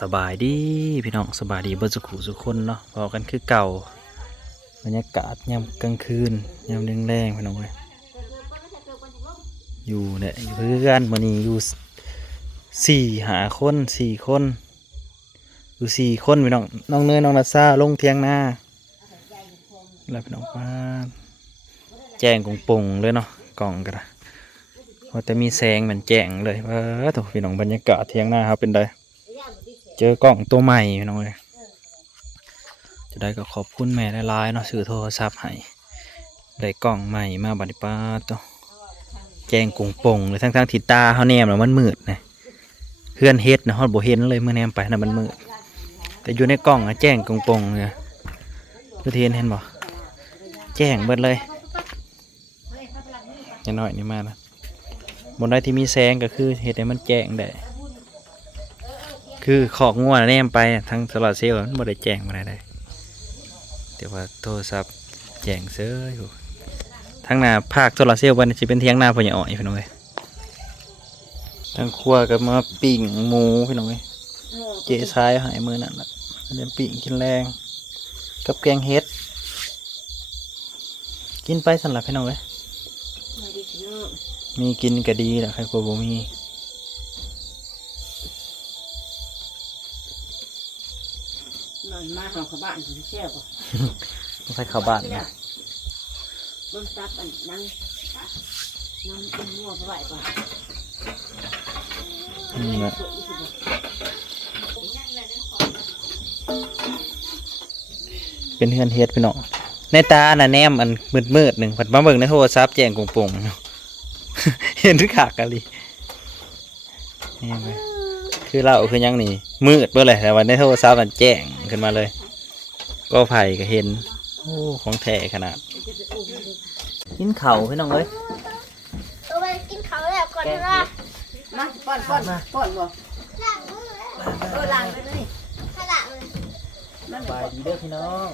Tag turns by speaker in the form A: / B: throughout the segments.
A: สบายดีพี่น้องสบายดีเบิดสุขุสุคนเนาะพอกันคือเก่าบรรยากาศยามกลางคืนยามแรงๆพี่น้องเลยอยู่เนี่ยเพื่อนมันนี้อยู่สี่หาคนสี่คนอยู่สี่คนพี่น้องน้องเนยน้องนาซาลงเทียงหน้าแล้วพี่น้องมาแจ้งกงปงเลยเนาะกล่องกันว่าแต่มีแสงเหมือนแจ้งเลยว่าโถพี่น้องบรรยากาศเทียงหน้าครับเป็นได จอกล่องตัวใหม่พี่น้องเลยจะได้ก็ขอบคุณแม่หลายๆเนาะซื้อโทรศัพท์ให้ได้กล่องใหม่มาบัดนี้ป้าตัวแจงกุงปงเลยทั้งๆที่ตาเขาแนมแล้วมันมืดนะเพื่อนเฮ็ดนะฮอดโบเห็นเลยเมื่อแนมไปนะมันมืดแต่อยู่ในกล่องอะแจ้งกุงปงเลยดูเทียนเห็นบ่แจ้งเบิดเลยอยังน้อยนี่มานะบนได้ที่มีแสงก็คือเฮ็ดให้มันแจ้งได้ คือขอกงัวแนมไปทั้งโซลาร์เซลล์มันบ่ได้แจ้งมาได้แต่ว่าโทรศัพท์แจ้งเซยอยู่ทั้งหน้าภาคโซลาร์เซลล์วันจะเป็นเที่ยงหน้าพ่อใหญ่อ้อยพี่น้องเอ้ยทั้งครัวก็มาปิ้งหมูพี่น้องเอ้ยเจ๊ซ้ายหายมือนั่นแหละเดี๋ยวปิ้งกินแรง กับแกงเฮ็ด กินไปสั่นละพี่น้องเอ้ยมีกินก็ดีแหละใครกลัวบ่มี
B: มาของเขาบ้านของเชี่ยวบ่
A: ต้องใส่ข้าวบ้านนะ
B: เบิ่งตับอันนั่งนั่งเป็นมั่วไปไหวก่อน
A: นี่แหละเป็นเฮือนเฮ็ดพี่น้องในตาน่ะแนมอันมืดมืดๆหนึ่งผัดมาเบิ่งในโทรศัพท์แจ้งกงปงๆเห็นทุกขากะลีนี่ไหม คือเราคือยังนี่มืดเบื่อเลยแต่วันในโทรศัพท์มันแจ้งขึ้นมาเลย ก็ไผ่ก็เห็นโอ้ของแท้ขนาด กินเข่าวพี่น้องเอ้ย
C: เอาไปกินเขาวแล้วก่อนนะ
B: มาป้อนป้อนป้อนบ่
C: ล้างมือแล้ว
B: เออล้างไปเลย
C: ขนาดเลย
B: มัน
A: สบายดีเด้อพี่น้อง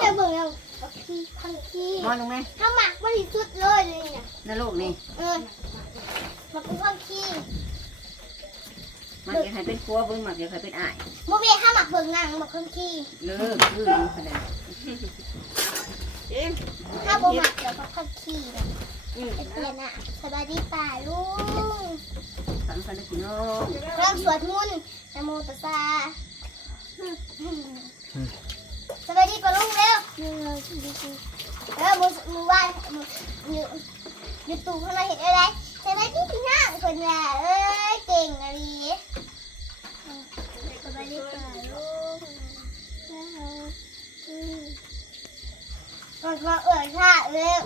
C: เดี๋ยวเบิ่งแล้วบักขี้พังขี้
B: มอนลงไหม
C: ถ้าหมักมันที่สุดเลยเลยเนี่ย
B: นั่นลูกนี่
C: เออ มันเป็นพังขี้
B: มันอยากให้เป็นครัวเบิ่งมันอยากให้เป็นอ้าย
C: โมเบถ้าหมักเบิ่งนางหมักพังขี้
B: เลิกคืออยู่ขนาด
C: ถ้าโบหมักเดี๋ยวก็พังขี้เลยไอ้เพียนอะสบายดีป่าลุง
B: สำคัญนะพี่น้อง
C: กำลังสวดมนต์นะโมตัสสะสบายดีป่าลุงเร็วเออมือมือไหว้มืออยู่อยู่ตู้ข้างในเห็นอะไร คนละเอ้ยเก่งอะไรสบายดีป่าลุงมันมาเอ่ยค่ะเร็ว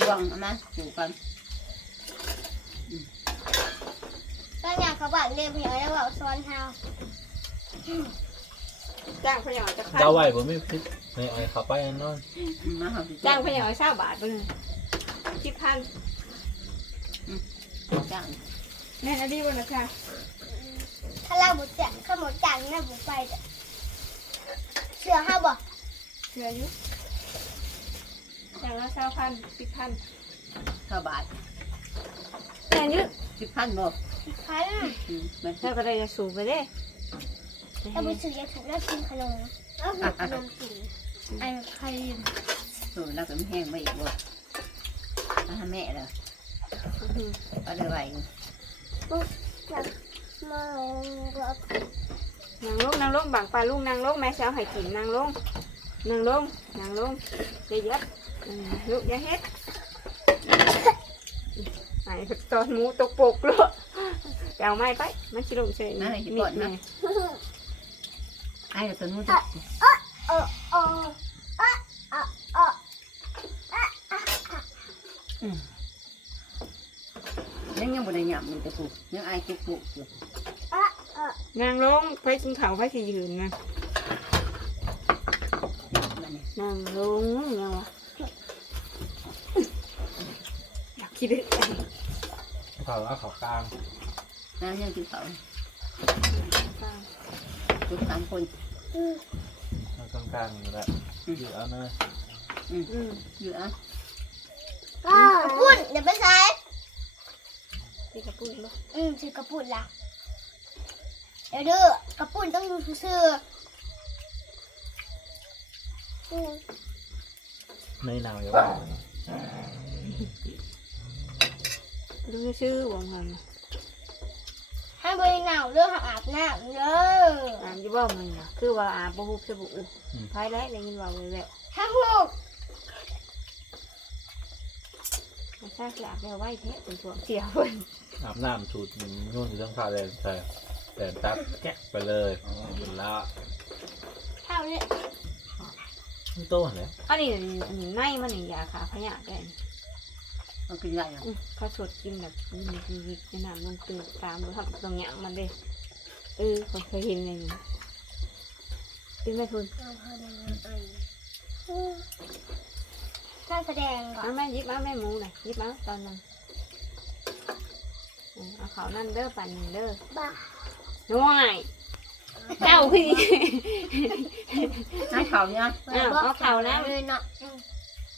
B: ดวงเอามาปลูกกัน
C: ตอนอยากเขาบอกเร็วเพียงแล้วบอกซ้อนเท้า
D: จ้างพยาจะขาย
A: เจ้าไหวผมไม่คิดไม่ไอ้ขับไปอันนอน
B: มาหาสิ
D: จ้างพยาเศร้าบาทเบิ่งสิบพัน
B: จ้าง
D: แม่นอดีบ่นะคะ
C: ถ้าเราบุจะข้าหมดจังนะบุไปจ้ะเสือห้าบอก
D: เชื่ออยู่จ้างละเศร้าพันสิบพัน
B: เท่าบาท
D: แม่นอยู่
B: สิบพันบ่
C: พัน
B: อืมมัน
D: ถ้าก็ได้จะสูงไปเด้
C: เราไปซื้อยาถูกแล้วกินขนมแล้วกินขนมกินไอ้ใคร
B: เออแล้วก็ไม่แห้งไปอีกบ่มาหาแม่เหรอ เอาเดี๋ยวไหว
C: มาก็
D: นางลงนางลงบางปลาลุงนางลงแม่เช้าให้กินนางลงนางลงนางลงเยอะๆอืมลูกอย่าเฮ็ดไอ้ตอนหมูตกปกเลยไปเอาไม้ไปมันสิลงเฉยมีดแม่
B: ไอ้เดี๋ยวตัวนู้นจะ
C: เออเออเออเออเออ
B: ยังยังบ่ได้หยำมันจะปลูกยังไอ้จุกปลูกอยู่
C: เออเออนา
D: งลงไปกินข้าวไปสิยืนนะ
B: มันนี่
D: นางลงยังวะอยากคิดเลย
A: เขาเอาเขากลาง
B: น้ำยังกินเขาจุกสามคน
A: เอากลางกลางอยู่แหละอยู่เอาเนย
D: อืม
B: อยู่อะ
C: ปุ่นเดี๋ยวไปใช้
D: ที่กระปุ้นบ่
C: อืมซื้อกระปุ่นละเดี๋ยวเด้อกระปุ่นต้องอยู่ซื่อๆอืม
A: ในหนาวอย่าว่า
D: ดูชื่อวงหัน
C: ให้บริหนาวเรื่องอาบน้ำเด้อ
D: อ่านอยู่บ่มึงน่ะคือว่าอาบ่ฮู้สบู่ภายแรกได้ยินว่าไว้แล้ว
C: ถ้าหูก
D: มัน ซาสิอาบแล้วไว้แท้เป็นพวกเสียเพิ่น
E: อาบน้ำสูตรมันนุ่นอยู่ทั้งผ้าแดงใส่แต่ตับแกะไปเลยกินละ
C: เท่านี้
E: มันโตเหรอ
D: อันนี้อันนี้ในมันนี่ยาขาพยาธิได้
B: มันกินได้เหรอ
D: อื้อเขาสดกินแบบมีชีวิตในน้ำลงตื่นตามดูครับตรงเนี้ยมันเด้เออผมเคยเห็นเลยนี่กินไม่ทุน
C: การแสดงก่อน
D: เอาแม่หยิบมาแม่หมูน่ะหยิบมาตอนนั้นเออเอาเขานั่นเด้อปั่นหนึ่งเด้อ
C: บ้า
D: น้อยเจ้าพี่
B: น้ำเขาเนี่ย
D: อ้าวเอาเขานะ
C: เลยเนาะอืม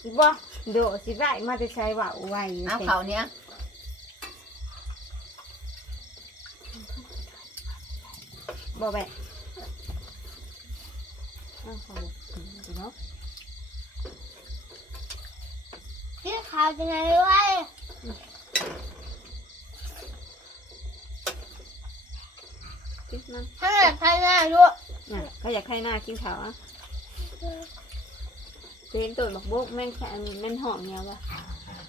D: อีบ่โดดสิได้มาจะใช้ว่าไว้
B: น้ำเขาเนี่ย
D: บ่แบะเอาเขาดูเนาะ
C: ที่ ขาวจะไงไว้
D: กินมัน
C: ถ้าเกิดใครหน้าด้วย
D: น่ะเขาอยากให้หน้ากินขาวอะเป็นตัวบักบุกแม่งแค่แม่งหอมเนียวว่ะ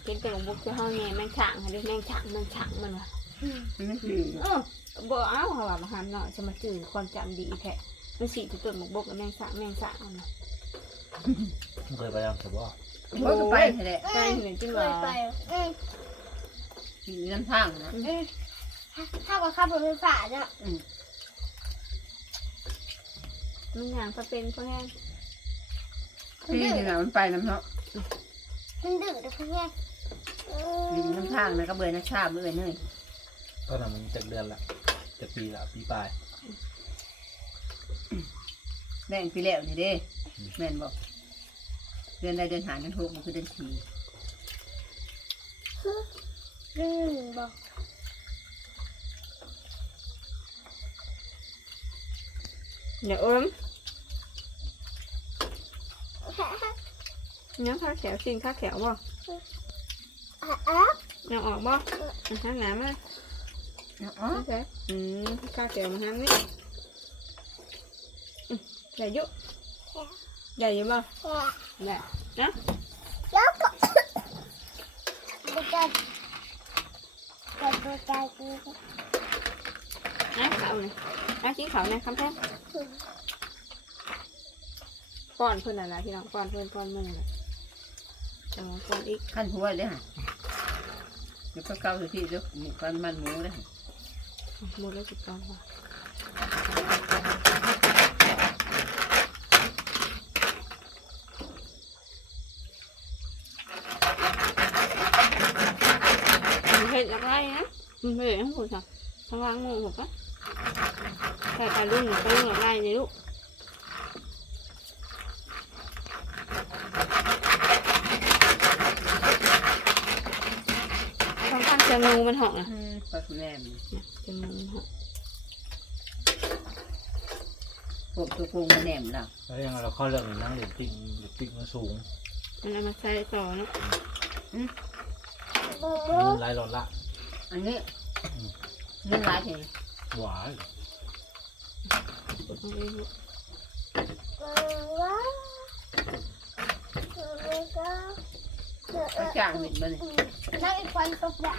D: เป็นตัวบักบุกที่ห้องเนี่ยแม่งฉางให้ด้วยแม่งฉางแม่งฉางมันว่ะ
B: มันไม่กิน
D: เออบ่เอาเขาว่ามาหามเนาะจะมาจืดความจำดีแท้มันสีตัวบักบุกแล้วแม่งฉางแม่งฉางมันว่ะ
E: มันเคยไปยังสบอ
B: โอ้ยก็ไปเถอะแหละ
D: ไปเห็นจิ้ง
C: เค
D: ว่าย
C: ไปอืม
B: กินน้ำทางนะ
C: อืมถ้ากับข้าวบนไฟฟ้าเนี่ย
D: มันอย่างก็เป็นเพราะแห้ง
B: พี่นี่นะมันไปน้ำเนาะ
C: มันดื้อแต่เพื่อนอื
B: กิน
C: ม
B: น้ำทางนะก็เบื่อน้ำชาเบื่อเนย
E: ตอนนั้นมันจะเดือนละจะปีละปีปลาย
B: แบ่งปีแล้วนี่เด้แม่นบอก เดือนใดเดือนหาเดือนหกมันคือเดือนสี่
C: อืมบอก
D: เดี๋ยวอมยังข้าวแขวจริงข้าวแขวบ่
C: อะอะ
D: ยังออกบ่มันทั้งน้ำอะ
B: อ๋อ
D: ข้าวแขวอืมข้าวแขวมันทั้งนี่อืมใหญ่อยุ ใหญ่อยังบ่
C: แกะ
D: ใหญ่นะ
C: แล้วก็บุกกันกันบุกกัน
D: นะข้าวนี่นะกินข้าวเนี่ยคำแท้ป้อนเพื่อนอะไรพี่น้องป้อนเพื่อนป้อนมึงน่ะเอาป้อนอีก
B: ขั้นหัวเลยฮะเดี๋ยวก็เกาสุดที่เดี๋ยวหมูกันมันหมูเลย
D: หมดแล้วสิบกองว่ะเห็ดอะไร นะมันเห็ดทั้งหมดจ้ะทั้งล่างงูหกอะใส่ปลาลุ่มปลาลุ่มอะไรเนี่ยลูกต้องตั้งเชียงงูมันหอกอะ
B: ปลาแหนม
D: เชียงงูมันหอก
B: พวกตัวโกงมันแหนมเรา
E: แล้วยังเราเข้าเรื่องหนึ่งนั่งเหรียญติ๊กเหรียญติ๊กมันสูง
D: มันเอามาใส่ต่อเนาะ
C: บู
E: เงินรายหลอดละ
B: อันนี้เงินหลายเถอะ
E: หวาน
D: เอาไปลูก
C: ว้าว
B: กระจ่างเห็นบ่เนี่ย
C: นั่งอีกคนตกแบบ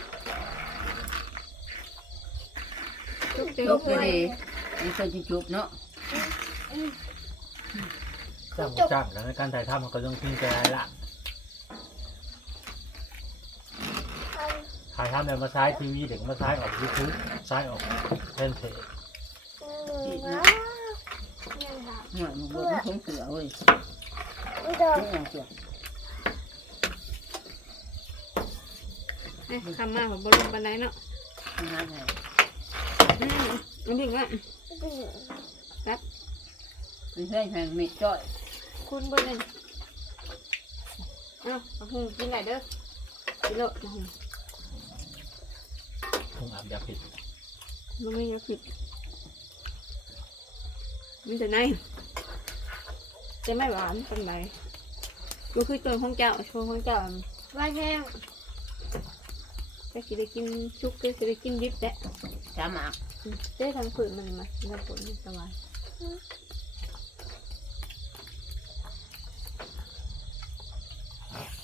D: จุ๊บเจอ
B: จุบ
D: เพื่
B: เล
D: อน
B: ยมันเคยจะจุบเนาะ
E: จ้างจ้างกันในการถ่ายทำมันก็ต้องทิ้งใจละ ถ่ายทำแบบมาซ้ทีวีเด็กมาซ้ออกยูทูบซ้ออกแทนเพจ
C: ว้าวยังหา
B: หัวมันบวมันคงเสือเว้ย
C: ไม่เดิน
B: นี่อางเสือ
D: เอ้ยคำมาผมบรุษบันไดเนาะ
B: นั่นไง
D: อืมมันถึงว่า
B: เป็นเพื่อนแห่งเม็ดจ้อย
D: คุณบนเลยเอ้าเอาหุงกินไหนเด้อกินโลดเอาหุง
E: ผมน้ำยาผิด
D: มันไม่ยาผิดมันจะไหนจะไม่หวานเป็นไรก็คือตัวของเจ้าช่วงของเจ้า
C: ว่าแห้ง
D: จะกินได้กินชุกก็จะได้กินดิบแหละ
B: สามหมาก
D: ได้ทางฝืนมันมาแล้วผลสบาย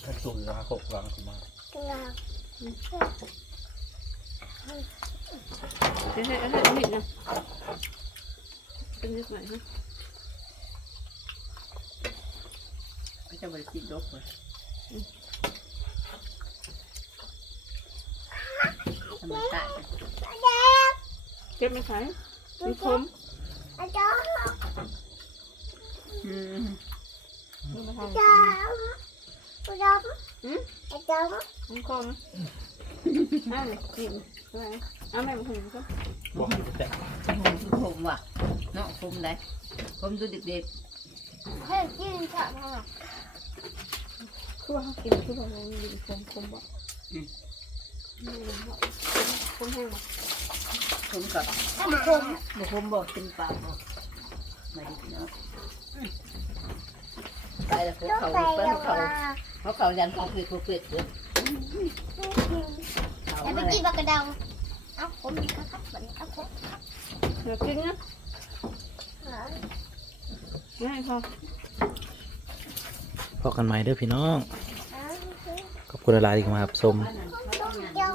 E: แค่สูตรราคาหกรังขึ้นมา
C: กลา ง
D: เดี๋ยวให้ให้นิดนะเป็นนิดหน่อยฮะ
B: ก็จะบริกินลกเลยธรรมชาติ
D: เก็บไม่ขายมีคม
C: อาจารย์
B: อืม
D: มีมาท
C: อาจารย์อาจารย์อาจารย์
D: มีคมอ่าเลยกิน อะไรอ่าแม่มาถึงก็
E: บอกแต่
B: ผมว่ะเนาะผมได้ผมดูเด็ก
C: ให้กินข้าวมา
D: คือว่ากินคือว่ามันมีคมคมบ่คมแห้งบ่
B: ๆผมกับ
C: ทำคม
B: บ่ผมบอกเป็นปาบอกม่ได้เนาะไปแล้วพวก
C: ต้อง
B: เขา
C: ไป
B: ไป
C: แล้ว
B: เขา
C: ว่า
B: เขาเขายันเขาคือเขาเปิดเลยเขา
C: แล้ว ไป
B: อะไร
C: กินปลากระดังเอาผมดีครับแบบนี้เอาผม
D: เดี๋ยวกินนะง่ายพอ
A: พอกันไหมเด้อพี่น้อง
C: เอา
A: ขอบคุณหลายๆที่มาครับชม
C: ต้องเดียว